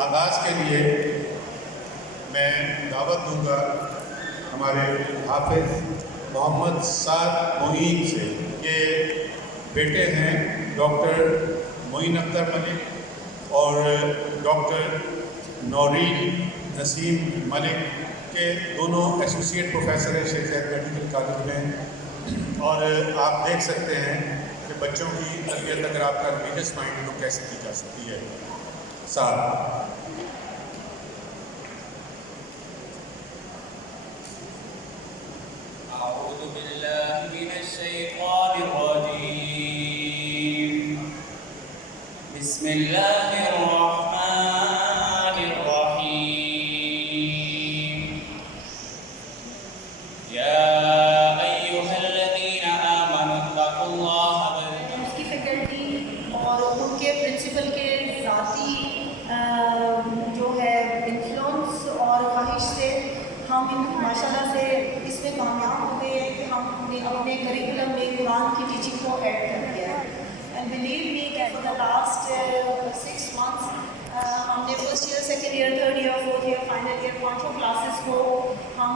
آغاز کے لیے میں دعوت دوں گا ہمارے حافظ محمد سعد معین سے کہ بیٹے ہیں ڈاکٹر معین اختر ملک اور ڈاکٹر نورین نسیم ملک کے دونوں ایسوسیٹ پروفیسر ہیں شیخ زاید میڈیکل کالج میں، اور آپ دیکھ سکتے ہیں کہ بچوں کی تربیت اگر آپ کا ریلیجس مائنڈ کو کیسے کی جا سکتی ہے۔ صاحب أعوذ بالله من الشيطان الرجيم بسم الله الرحمن الرحيم يا أيها الذين آمنوا اتقوا الله اس کی فیکلٹی اور ان کے پرنسپل کے ذاتی جو ہے انفلوئنس اور خواہش سے ہم ماشاء اللہ سے اس میں کامیاب ہو گئے ہیں کہ ہم نے اپنے کریکولم میں قرآن کی ٹیچنگ کو ایڈ کر دیا ہے۔ اینڈ بلیو می کہ فار دا لاسٹ 6 months ہم نے first year, second year, third year, fourth year, final year 5 classes کو ہم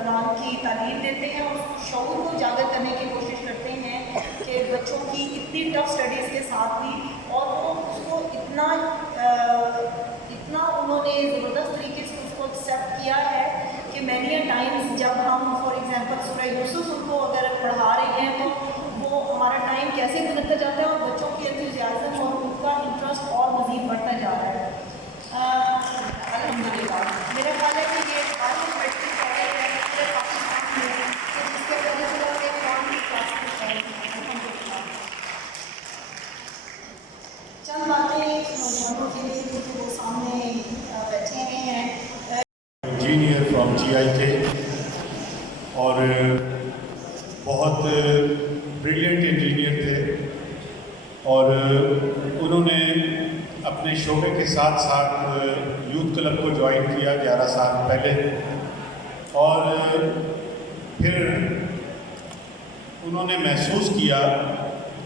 قرآن کی تعلیم دیتے ہیں اور شعور کو اجاگر کرنے کی کوشش کرتے ہیں کہ بچوں کی اتنی ٹف اسٹڈیز کے ساتھ بھی اور وہ اس کو اتنا انہوں نے زبردست طریقے سے اس کو ایکسیپٹ کیا ہے کہ مینی ٹائمز جب ہم فار ایگزامپل سورہ یوسف ان کو اگر پڑھا رہے ہیں تو وہ ہمارا ٹائم کیسے گزرتا جاتا ہے اور بچوں کی انتھوزیازم اور ان کا انٹرسٹ اور مزید بڑھتا جا رہا ہے۔ الحمدللہ میرا خیال ہے کہ یہ آج میٹرک ہے پورے پاکستان میں جس کے وجہ سے لوگ ایک قرآن کی کلاس ہے۔ چند باتیں نوجوانوں کے لیے کیونکہ وہ سامنے بیٹھے ہوئے ہیں۔ انجینئر فرام GIK اور بہت بریلینٹ انجینئر تھے، اور انہوں نے اپنے شعبے کے ساتھ ساتھ یوتھ کلب کو جوائن کیا 11 سال پہلے، اور پھر انہوں نے محسوس کیا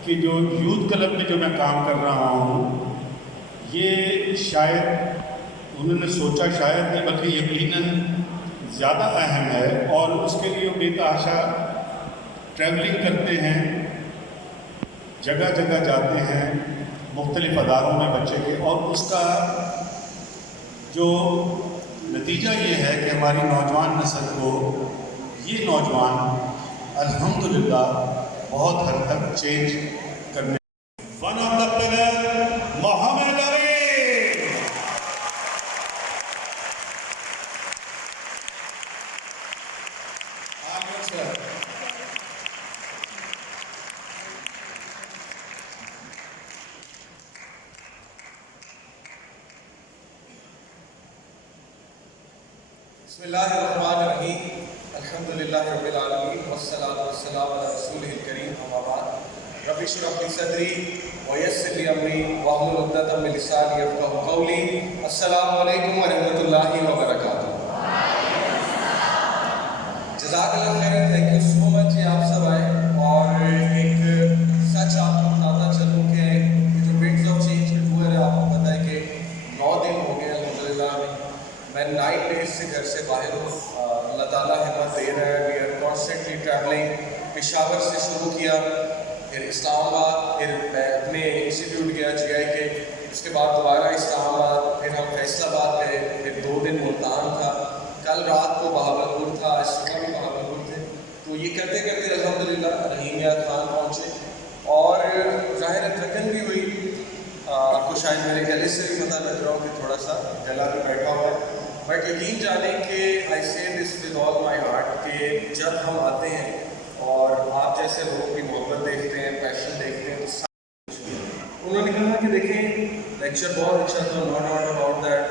کہ جو یوتھ کلب میں جو میں کام کر رہا ہوں یہ شاید انہوں نے سوچا شاید نہیں بلکہ یقیناً زیادہ اہم ہے، اور اس کے لیے بے تحاشا ٹریولنگ کرتے ہیں، جگہ جگہ جاتے ہیں مختلف اداروں میں بچے کے، اور اس کا جو نتیجہ یہ ہے کہ ہماری نوجوان نسل کو یہ نوجوان الحمدللہ بہت حد تک چینج کرنے۔ ون آف دا پلر محمد علی۔ بسم اللہ الرحمن الرحیم، الحمدللہ رب العالمین والصلاة والسلام علی رسولہ الکریم، اما بعد رب اشرح لی صدری ویسر لی امری واحلل عقدۃ من لسانی یفقہوا قولی۔ السلام علیکم ورحمۃ اللہ وبرکاتہ۔ جزاک اللہ خیر، تھینک یو سو مچ آپ سب آئے، اور ایک سچ آپ کو بتاتا چلوں کہ یہ جو ونڈز آف چینج کے ٹور ہے، آپ کو پتہ ہے کہ 9 دن ہو گئے الحمدللہ میں 9 days سے گھر سے باہر ہوں۔ اللہ تعالیٰ ہمت دے رہا ہے، we are constantly travelling. Peshawar سے شروع کیا، پھر اسلام آباد، پھر میں اپنے انسٹیٹیوٹ گیا GIK، اس کے بعد دوبارہ اسلام آباد، پھر ہم فیصل آباد گئے، پھر 2 دن ملتان تھا، کل رات کو بہاولپور تھا، آج صبح بھی بہاولپور تھے۔ تو یہ کرتے کرتے الحمدللہ رحیمیہ خان پہنچے، اور ظاہر تھکن بھی ہوئی، آپ کو شاید میرے گلے سے بھی پتہ لگ رہا ہو کہ تھوڑا سا گلا بھی بیٹھا ہوا ہے، بٹ یقین جانیں کہ آئی سے this with all my heart کہ جب ہم آتے ہیں اور آپ جیسے لوگ کی محبت دیکھتے ہیں، پیشن دیکھتے ہیں، تو انہوں نے کہا کہ دیکھیں لیکچر بہت اچھا تھا، ناٹ اباؤٹ دیٹ،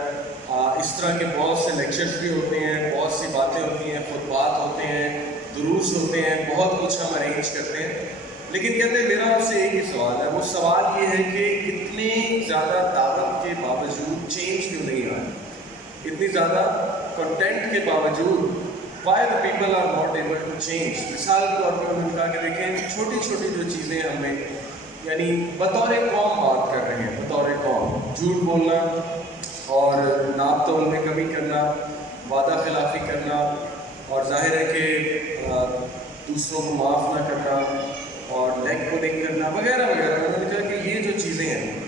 اس طرح کے بہت سے لیکچرز بھی ہوتے ہیں، بہت سی باتیں ہوتی ہیں، خطبات ہوتے ہیں، دروس ہوتے ہیں، بہت کچھ ہم ارینج کرتے ہیں، لیکن کہتے ہیں میرا آپ سے ایک ہی سوال ہے۔ وہ سوال یہ ہے کہ اتنے زیادہ دعوت کے باوجود چینج کیوں نہیں آ رہی؟ اتنی زیادہ کنٹینٹ کے باوجود why the people are not able to change؟ مثال کے طور پر انہوں نے کہا کہ دیکھیں چھوٹی چھوٹی جو چیزیں ہمیں، یعنی بطور قوم بات کر رہے ہیں، بطور قوم جھوٹ بولنا اور ناپ تول میں کمی کرنا، وعدہ خلافی کرنا، اور ظاہر ہے کہ دوسروں کو معاف نہ کرنا اور لیگ پولنگ کرنا وغیرہ وغیرہ. انہوں نے کہا کہ یہ جو چیزیں ہیں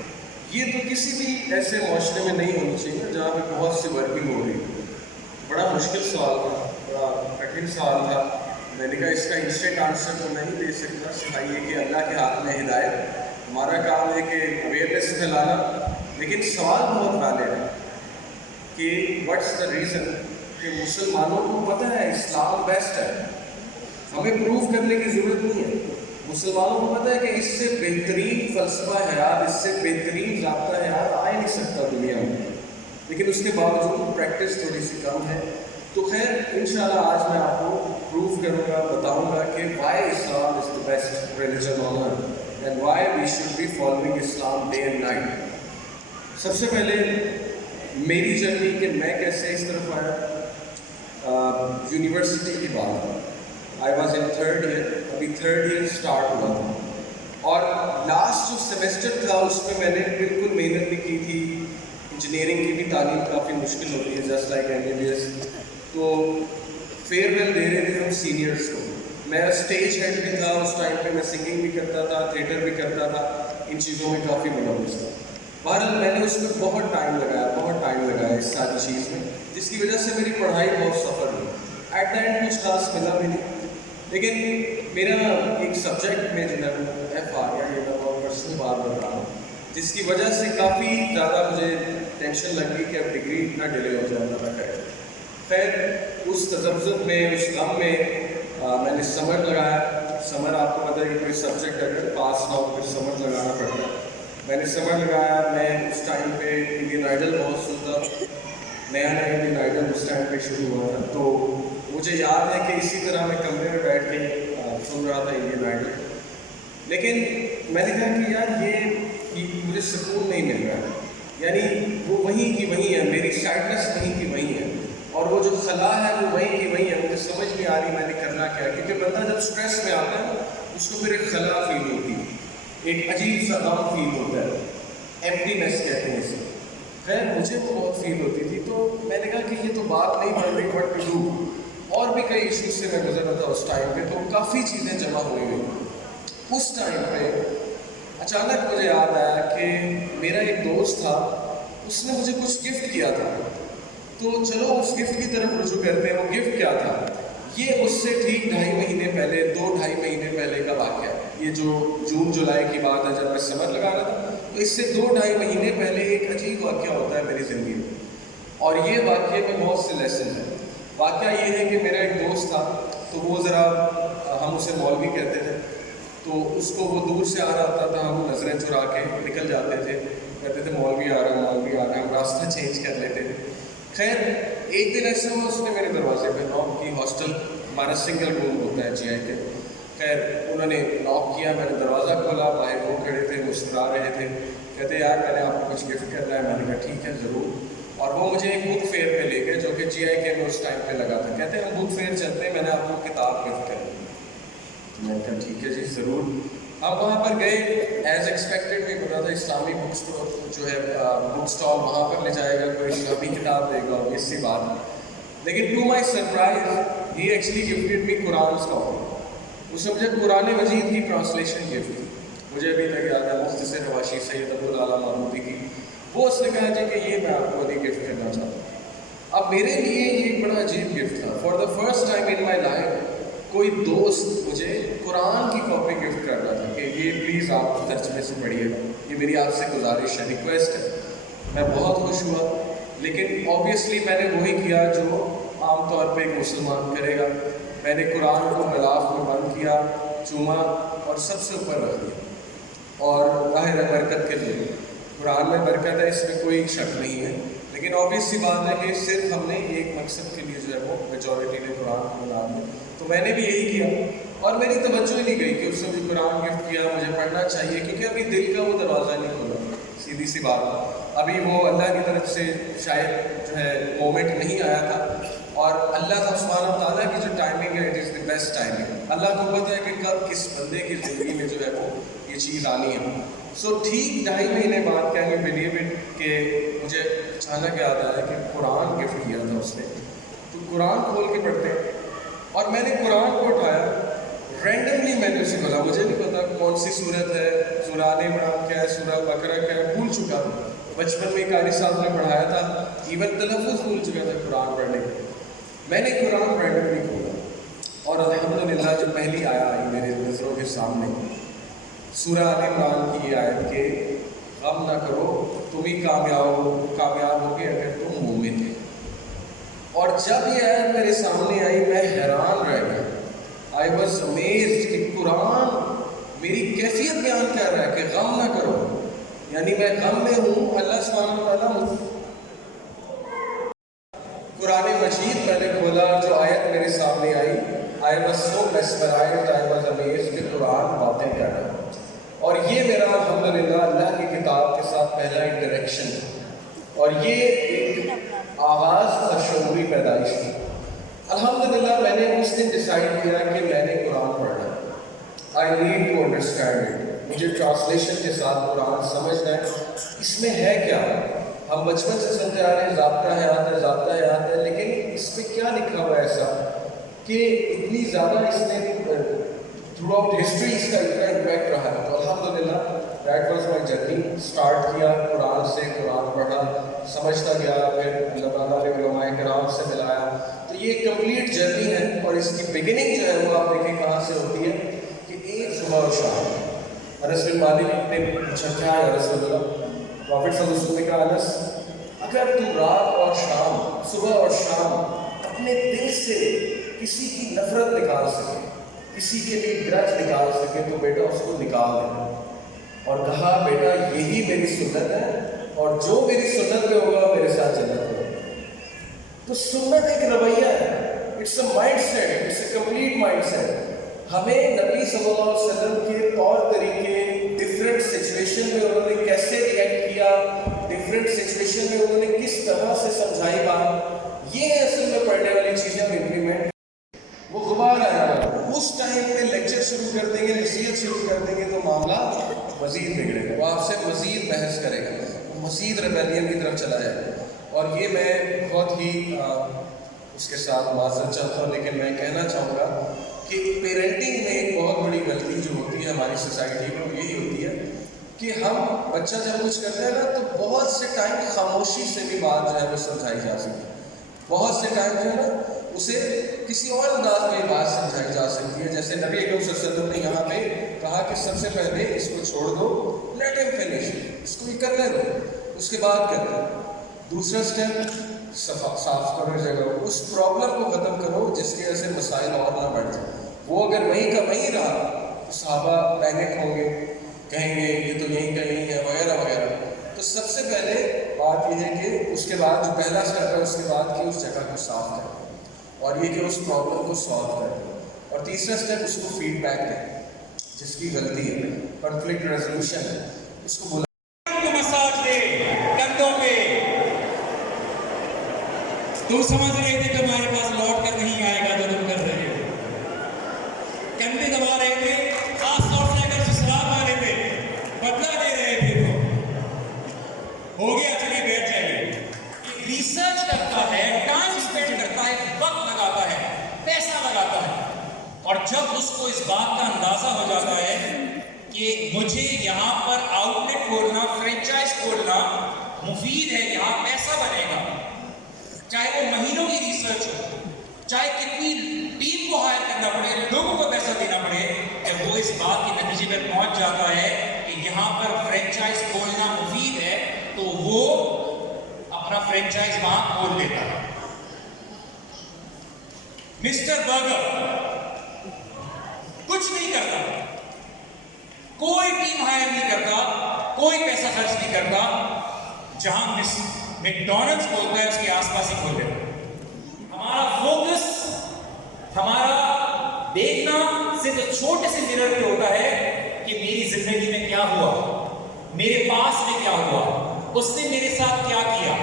یہ تو کسی بھی ایسے معاشرے میں نہیں ہونی چاہیے جہاں پہ بہت سی ورکنگ ہو رہی ہے. بڑا مشکل سوال تھا، بڑا کٹھن سوال تھا. میں نے کہا اس کا انسٹنٹ آنسر تو نہیں دے سکتا، سکھائیے کہ اللہ کے ہاتھ میں ہدایت. ہمارا کام ہے کہ اویئرنیس پھیلانا، لیکن سوال بہت ویلڈ ہے کہ واٹس دا ریزن کہ مسلمانوں کو پتہ ہے اسلام بیسٹ ہے، ہمیں پروف کرنے کی ضرورت نہیں ہے. مسلمانوں کو پتہ ہے کہ اس سے بہترین فلسفہ حیات، اس سے بہترین ضابطہ حیات آ ہی نہیں سکتا دنیا میں، لیکن اس کے باوجود پریکٹس تھوڑی سی کم ہے. تو خیر انشاءاللہ آج میں آپ کو پروف کروں گا، بتاؤں گا کہ why Islam is the best religion on earth and why we should be following Islam day and night. سب سے پہلے میری جرنی کہ میں کیسے اس طرف آیا، یونیورسٹی کی بات. I was in 3rd year, ابھی 3rd ایئر اسٹارٹ ہوا تھا، اور لاسٹ جو سیمسٹر تھا اس میں میں نے بالکل محنت بھی کی تھی. انجینئرنگ کی بھی تعلیم کافی مشکل ہوتی ہے جسٹ لائک MBBS. تو فیئر ویل دے رہے تھے ہم سینئرس کو. میں اسٹیج ہیڈ بھی تھا اس ٹائم پہ، میں سنگنگ بھی کرتا تھا، تھیٹر بھی کرتا تھا، ان چیزوں میں کافی ملوث تھا. بہرحال میں نے اس میں بہت ٹائم لگایا اس ساری چیز میں، جس کی وجہ سے میری پڑھائی بہت سفر ہوئی. ایٹ دا اینڈ کچھ خاص ملا بھی نہیں، لیکن میرا ایک سبجیکٹ میں جو ہے وہ F آ گیا. یہ میں بہت پرسنل بات بتا رہا ہوں، جس کی وجہ سے کافی زیادہ مجھے ٹینشن لگ گئی کہ اب ڈگری اتنا ڈیلے ہو جائے اللہ نہ کرے. خیر اس تذبذب میں، اس غم میں میں نے سمر لگایا. سمر آپ کو پتہ ہے کہ کوئی سبجیکٹ اگر پاس نہ ہو پھر سمر لگانا پڑتا ہے. میں نے سمر لگایا. میں اس ٹائم پہ انڈین آئیڈل بہت سنتا، نیا انڈین آئیڈل اس ٹائم پہ شروع ہوا تھا. تو مجھے یاد ہے کہ اسی طرح میں کمرے میں بیٹھ کے سن رہا تھا انڈین آئیڈل. لیکن میں نے کہا کہ یار یہ مجھے سکون نہیں مل رہا ہے، یعنی وہ وہیں کی وہیں ہے، میری سیڈنس وہیں کی وہیں ہے، اور وہ جو خلا ہے وہ وہیں کی وہیں ہے. مجھے سمجھ نہیں آ رہی میں نے کرنا کیا، کیونکہ بندہ جب اسٹریس میں آتا ہے اس کو پھر ایک خلا فیل ہوتی ہے، ایک عجیب سا غم فیل ہوتا ہے، ایمپٹینس کہتے ہیں اسے. خیر مجھے وہ بہت فیل ہوتی تھی. تو میں نے کہا کہ یہ تو بات نہیں بن رہی، بٹ ٹو ڈو. اور بھی کئی ایشوز سے میں گزر رہا تھا اس ٹائم پہ، تو کافی چیزیں جمع ہوئی ہوئی. اس ٹائم پہ اچانک مجھے یاد آیا کہ میرا ایک دوست تھا، اس نے مجھے کچھ گفٹ کیا تھا. تو چلو اس گفٹ کی طرف رجوع کرتے ہیں. وہ گفٹ کیا تھا؟ یہ اس سے ٹھیک 2.5 مہینے پہلے، 2-2.5 مہینے پہلے کا واقعہ. یہ جو جون جولائی کی بات ہے جب میں سمر لگا رہا تھا، تو اس سے 2-2.5 مہینے پہلے ایک عجیب واقعہ ہوتا ہے میری زندگی میں، اور یہ واقعے میں بہت سے لیسن ہیں. واقعہ یہ ہے کہ میرا ایک دوست تھا، تو وہ ذرا ہم اسے مولوی کہتے تھے. تو اس کو وہ دور سے آ رہا ہوتا تھا، ہم نظریں چرا کے نکل جاتے تھے، کہتے تھے مولوی آ رہا ہے، مولوی آ رہا ہے، ہم راستہ چینج کر لیتے تھے. خیر ایک دن ایسا ہوا اس نے میرے دروازے پہ ناک کی. ہاسٹل ہمارا سنگل روم ہوتا ہے GI کے. خیر انہوں نے ناک کیا، میں نے دروازہ کھولا. باہر وہ کھڑے تھے، مسکرا رہے تھے، کہتے یار میں نے آپ کو کچھ گفٹ کرنا ہے. میں نے کہا ٹھیک ہے ضرور. اور وہ مجھے ایک بک فیئر پہ لے گئے جو کہ GI کے میں اس ٹائم پہ لگا تھا. کہتے ہیں ہم بک فیئر چلتے ہیں، میں نے آپ کو کتاب گفٹ کرنی. میں نے کہا ٹھیک ہے جی ضرور. اب وہاں پر گئے، ایز ایکسپیکٹڈ بھی پتا تھا اسلامی بک اسٹور جو ہے بک اسٹال، وہاں پر لے جائے گا، کوئی اسلامی کتاب دے گا، اس سی بات. لیکن to my surprise he actually gifted me Quran copy. اس نے مجھے قرآن مجید کی ٹرانسلیشن گفٹ کی. مجھے ابھی تک یاد ہے مختصر حواشی سید عبدالعالی مامودی کی. وہ اس نے کہا جی کہ یہ میں آپ کو ابھی گفٹ کرنا چاہتا ہوں. اب میرے لیے یہ ایک بڑا عجیب گفٹ تھا. For the first time in my life کوئی دوست مجھے قرآن کی کاپی گفٹ کر رہا تھا کہ یہ پلیز آپ ترجمے سے پڑھیے گا، یہ میری آپ سے گزارش ہے، ریکویسٹ ہے. میں بہت خوش ہوا، لیکن اوبیسلی میں نے وہی کیا جو عام طور پہ ایک مسلمان کرے گا. میں نے قرآن کو غلاف میں بند کیا، چوما اور سب سے اوپر رکھ دیا. اور ظاہر ہے برکت کے لیے، قرآن میں برکت ہے، اس میں کوئی شک نہیں ہے. لیکن اوبیس سی بات ہے کہ صرف ہم نے ایک مقصد کے لیے جو ہے وہ میجورٹی نے قرآن کو بنا دیا. تو میں نے بھی یہی کیا، اور میری توجہ ہی نہیں گئی کہ اس نے مجھے قرآن گفٹ کیا، مجھے پڑھنا چاہیے، کیونکہ ابھی دل کا وہ دروازہ نہیں کھولا. سیدھی سی بات، ابھی وہ اللہ کی طرف سے شاید جو ہے مومنٹ نہیں آیا تھا. اور اللہ سبحانہ و تعالیٰ کی جو ٹائمنگ ہے it is the best timing. اللہ کو پتہ ہے کہ کب کس بندے کی زندگی میں جو ہے وہ یہ چیز آنی ہے. سو ٹھیک 2.5 مہینے بعد کین یو بلیو اٹ کہ مجھے اچانک یاد آیا کہ قرآن گفٹ کیا تھا اس نے. تو قرآن کھول کے پڑھتے ہیں اور میں نے قرآن کو اٹھایا, رینڈملی میں نے اسے کھولا, مجھے نہیں پتا کون سی صورت ہے, سورہ آل عمران کیا ہے, سورہ بقرہ کیا ہے, بھول چکا تھا. بچپن میں قاری صاحب نے پڑھایا تھا, ایون تلفظ بھول چکا تھا قرآن پڑھنے کے. میں نے قرآن رینڈملی کھولا اور الحمدللہ جو پہلی آیا آئی میرے نظروں کے سامنے, سورہ آل عمران کی یہ آیت کہ غم نہ کرو تم ہی کامیاب ہوگے اگر تم مومن ہیں. اور جب یہ آیت میرے سامنے آئی میں حیران رہ گیا. آئی واز امیزڈ کہ قرآن میری کیفیت بیان کر رہا ہے کہ غم نہ کرو, یعنی میں غم میں ہوں. اللہ سبحانہ وتعالیٰ قرآن مجید میں نے کھولا, جو آیت میرے سامنے آئی, I was so mesmerised, I was amazed کہ قرآن باتیں کر رہا ہے. اور یہ میرا الحمدللہ اللہ کی کتاب کے ساتھ پہلا انٹریکشن تھا, اور یہ ایک آغاز تھا شعوری پیدائش کی. الحمدللہ میں نے اس دن ڈیسائیڈ کیا کہ میں نے قرآن پڑھنا ہے. I need to understand it, مجھے ٹرانسلیشن کے ساتھ قرآن سمجھنا ہے اس میں ہے کیا. ہم بچپن سے سنتے آ رہے ہیں ضابطہ حیات ہے, ضابطہ حیات ہے, لیکن اس پہ کیا لکھا ہوا ہے ایسا کہ اتنی زیادہ اس نے تھرو آؤٹ ہسٹری اس کا اتنا امپیکٹ رہا ہے. تو الحمدللہ that was my journey. Start کیا قرآن سے, قرآن پڑھا, سمجھتا گیا, پھر اللہ تعالیٰ نے علماء کرام سے ملایا. تو یہ ایک کمپلیٹ جرنی ہے, اور اس کی بگننگ جو ہے وہ آپ دیکھیں کہاں سے ہوتی ہے کہ ایک صبح اور شام. انس بن مالک نے پوچھا کیا ہے رسول اللہ, پروفٹ صلی اللہ علیہ وسلم نے کہا انس اگر تو رات اور شام, صبح اور شام اپنے دل سے کسی کی نفرت نکال سکے, کسی کے لیے گرج نکال سکے تو بیٹا اس کو نکال دے. اور کہا بیٹا یہی میری سنت ہے, اور جو میری سنت میں ہوگا میرے ساتھ جنت ہوگا. تو سنت ایک رویہ ہے, it's a mindset, it's a complete mindset. ہمیں نبی صلی اللہ علیہ وسلم کے طور طریقے, ڈفرینٹ سچویشن میں انہوں نے کیسے ریئیکٹ کیا, ڈفرینٹ سچویشن میں انہوں نے کس طرح سے سمجھائی بات, یہ اصل میں پڑھنے والی چیزیں امپلیمنٹ. وہ غبار آیا اس ٹائم پہ لیکچر شروع کر دیں گے, نصیحت شروع کر دیں گے تو معاملہ مزید بگڑے گا, وہ آپ سے مزید بحث کرے گا, مزید ریبیلین کی طرف چلا جائے گا. اور یہ میں بہت ہی اس کے ساتھ معذرت چاہتا ہوں, لیکن میں کہنا چاہوں گا کہ پیرنٹنگ میں ایک بہت بڑی غلطی جو ہوتی ہے ہماری سوسائٹی میں وہ یہی ہوتی ہے کہ ہم بچہ جب کچھ کرتے ہیں نا تو بہت سے ٹائم خاموشی سے بھی بات جو ہے وہ سمجھائی جا سکتی ہے. بہت سے ٹائم جو ہے نا اسے کسی اور انداز میں یہ بات سمجھائی جا سکتی ہے. جیسے نبی اکرم صلی اللہ علیہ وسلم نے یہاں پہ کہا کہ سب سے پہلے اس کو چھوڑ دو, لیٹ ہم فنش, اس کو یہ کرنے دو, اس کے بعد کرتے ہیں. دوسرا اسٹیپ صاف کرو جگہ, اس پرابلم کو ختم کرو جس کی وجہ سے مسائل اور نہ بڑھ جائیں. وہ اگر وہیں کا وہیں رہا تو صحابہ پینک ہوں گے, کہیں گے یہ تو یہیں کا یہیں ہے وغیرہ وغیرہ. تو سب سے پہلے بات یہ ہے کہ اس کے بعد جو پہلا اسٹیپ ہے اس کے بعد کہ اس جگہ کو صاف کریں, اور یہ کہ اس پرابلم کو سالو کریں. اور تیسرا اسٹیپ اس کو فیڈ بیک دیں, جس کی غلطی ہے, کنفلکٹ ریزولوشن ہے, اس کو مساج دے کندھوں پہ. تم سمجھ رہے تھے کہ ہمارے پاس لوٹ کر نہیں آئے گا جو تم کر رہے ہو, کندھے دبا رہے تھے, خاص طور سے اگر سسرال والے تھے بدلہ دے رہے تھے تو ہو گیا چلیے بیٹھ جائیے. ریسرچ کرتا ہے, ٹائم اسپینڈ کرتا ہے, وقت لگاتا ہے, پیسہ لگاتا ہے, اور جب اس کو اس بات کا اندازہ ہو جاتا ہے کہ مجھے یہاں پر آؤٹ لیٹ کھولنا, فرینچائز کھولنا مفید ہے, یہاں پیسہ بنے گا, چاہے وہ مہینوں کی ریسرچ ہو, چاہے کتنی ٹیم کو ہائر کرنا پڑے, لوگوں کو پیسہ دینا پڑے, کہ وہ اس بات کے نتیجے پہ پہنچ جاتا ہے کہ یہاں پر فرینچائز کھولنا مفید ہے, تو وہ اپنا فرینچائز وہاں کھول دیتا ہے. مسٹر برگر کچھ نہیں کرتا, کوئی ٹیم ہائر نہیں کرتا, کوئی پیسہ خرچ نہیں کرتا, جہاں میکڈونلڈس کھولتا ہے اس کے آس پاس ہی کھول دیتا. ہمارا فوکس, ہمارا دیکھنا صرف چھوٹے سے مرر پہ ہوتا ہے کہ میری زندگی میں کیا ہوا, میرے پاس میں کیا ہوا, اس نے میرے ساتھ کیا کیا.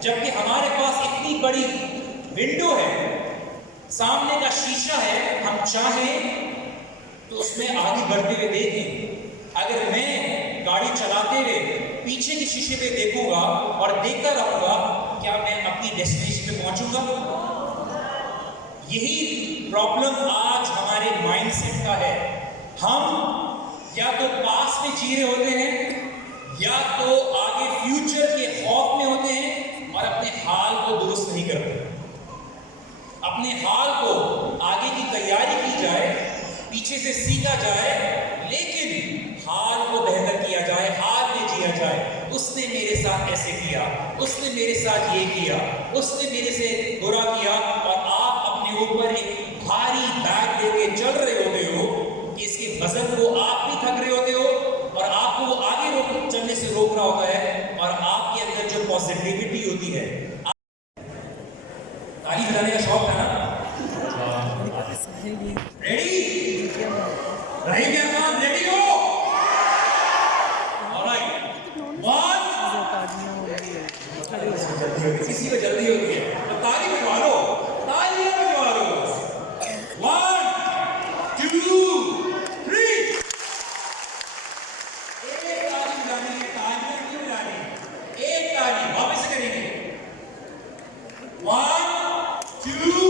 جبکہ ہمارے پاس اتنی بڑی ونڈو ہے, سامنے کا شیشہ ہے, ہم چاہیں تو اس میں آگے بڑھتے ہوئے دیکھیں. اگر میں گاڑی چلاتے ہوئے پیچھے کے شیشے پہ دیکھوں گا اور دیکھتا رہوں گا کیا میں اپنی ڈیسٹینیشن پہ پہنچوں گا؟ یہی پرابلم آج ہمارے مائنڈ سیٹ کا ہے. ہم یا تو پاس میں جی رہے ہوتے ہیں یا تو آگے فیوچر کے خوف میں ہوتے ہیں اور اپنے حال کو درست نہیں کرتے. اپنے حال کو آگے کی تیاری کی جائے, پیچھے سے سیکھا جائے, لیکن حال کو بہتر کیا جائے, حال میں جیا جائے. اس نے میرے ساتھ ایسے کیا, اس نے میرے ساتھ یہ کیا, اس نے میرے سے برا کیا, اور آپ اپنے اوپر ایک بھاری بیگ لے کے چل رہے ہوتے ہو کہ اس کے وزن کو آپ بھی تھک رہے ہوتے ہو اور آپ کو وہ آگے چلنے سے روک رہا ہوتا ہے, اور آپ کے اندر جو پازیٹیوٹی ہوتی ہے. تالی بجانے کا شوق تھا نا؟ ریڈی رہی کیا کام؟ ریڈی ہو؟ کسی کو جلدی ہوتی ہے تو تالی بجوا لو, تالیاں بجوا لو. 1 2 3. ایک تالی بجانی ہے, تالیاں نہیں بجانی, ایک تالی واپس سے کریں گے. 1 2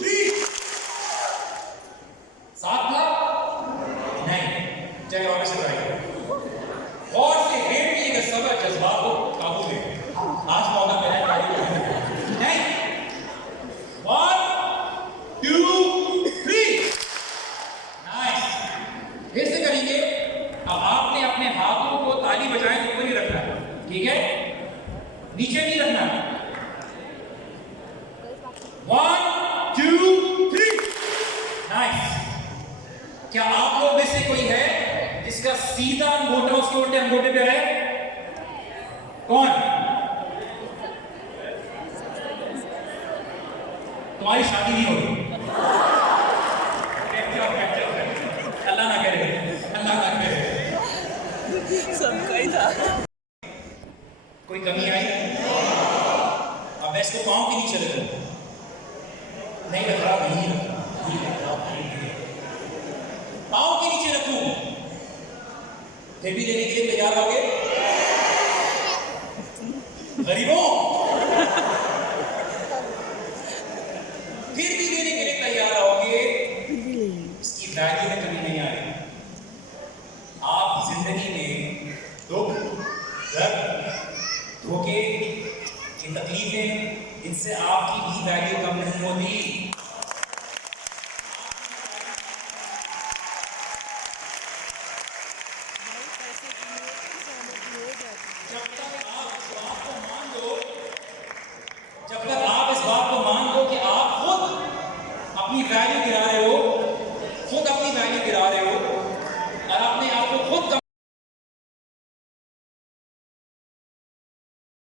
3. ساتھ تھا نہیں, چلے واپس سے کریں. اور سے ہیٹ نہیں کہ سب جذبات کو قابو میں. آج موقع ملا ہے تالی بجانے. نہیں, 1 2 3. نائس. پھر سے کریں گے. اب آپ نے اپنے ہاتھوں کو تالی بجائیں تو اوپر ہی رکھنا ہے, ٹھیک ہے, نیچے نہیں رکھنا. 1 2 3. نائس. کیا آپ لوگ میں سے کوئی ہے جس کا سیدھا انگوٹھا اس کے الٹے انگوٹھے پہ ہے؟ کون؟ تمہاری شادی نہیں ہوگی. اللہ نہ کرے, اللہ نہ کرے. سب کا ہی تھا. کوئی کمی آئی؟ اب میں اس کو پاؤں کے نیچے رکھوں, نہیں رکھ رہا, نہیں رکھ رہا, پاؤں کے نیچے رکھوں. پھر بھی لینے کے لیے تیار ہو گے غریبوں؟ پھر بھی دینے کے لیے تیار ہو گے. اس کی ویلیو میں کمی نہیں آئی. آپ زندگی میں دکھ, درد, دھوکے, یہ تکلیفیں, ان سے آپ کی بھی ویلیو کم نہیں ہوتی.